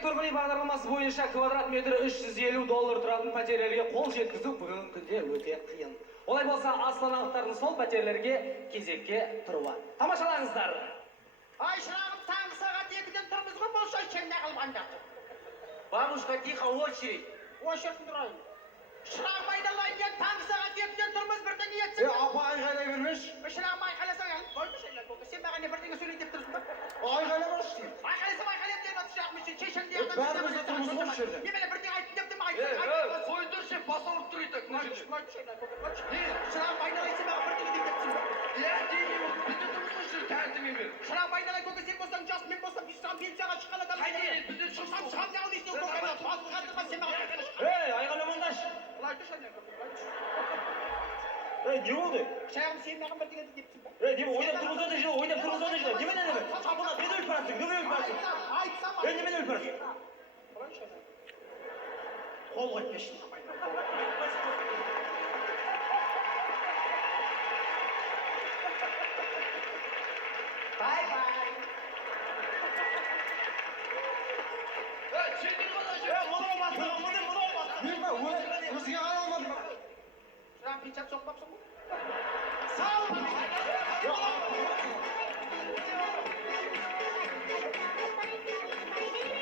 Президенттік тұрғын үй бағдарламасы бойынша квадрат метрі $350 тұратын пәтерлерге қол жеткізу бүгінгі күнде өте қиын. Олай болса, астаналықтардың сол пәтерлерге кезекке тұруы. Тамашалаңыздар. Ай, шырағым, таңғы сағат 2-ден тұрмыз ғой, бұл шай шайна қалғанда. Бабушка, тихо, очередь. Очередь тұрайын. Шырағым айдалайын, мен таңғы сағат 2-ден тұрмыз, бірден етсін. Апа айғайлай бермеш. Шырағым айқайласаң, қойды шайлар болды. Сен маған не бірдеңе сөйлейін деп тұрсың ба? Айғайламаш деймін. Айқайласам айқайлап деп жатыр шырағым, сен шешеңде Бәріміз де тұрмыз ғой бұл жерде. Немене бірдеңе айтып деп тұрмын, айтып. Қойдыршы, бас ауырып тұр етек. Қойды шайлар болды. Шырағым айналайын, сен маған бірдеңе деп тұрсың ба? Бізде тұрмыз ғой сіз тәртімен бер. Шырағым айналайын, көке сен болсаң жас, мен болсам пенсияға шыққан адам. Қайда бізде шықсам шығам не қылдың сен көке? Басылғандырма сен маған. Ей, айғайламаңдаршы. Былай тұр шайлар көке. Не болды? Шырағым сен маған бірдеңе депсің ба? Неме ойнап тұрғызады жылы, ойнап тұрғызады жылы. Немене неме? Шапына бені өлпәрсің, неме өлпәрсің? Айтсам. Немене өлпәрсің? Қол қойпешін. Бай-бай. Өзіңе қарай алмадым ба? Шырағым пинчак соқпапсың ба? Сау!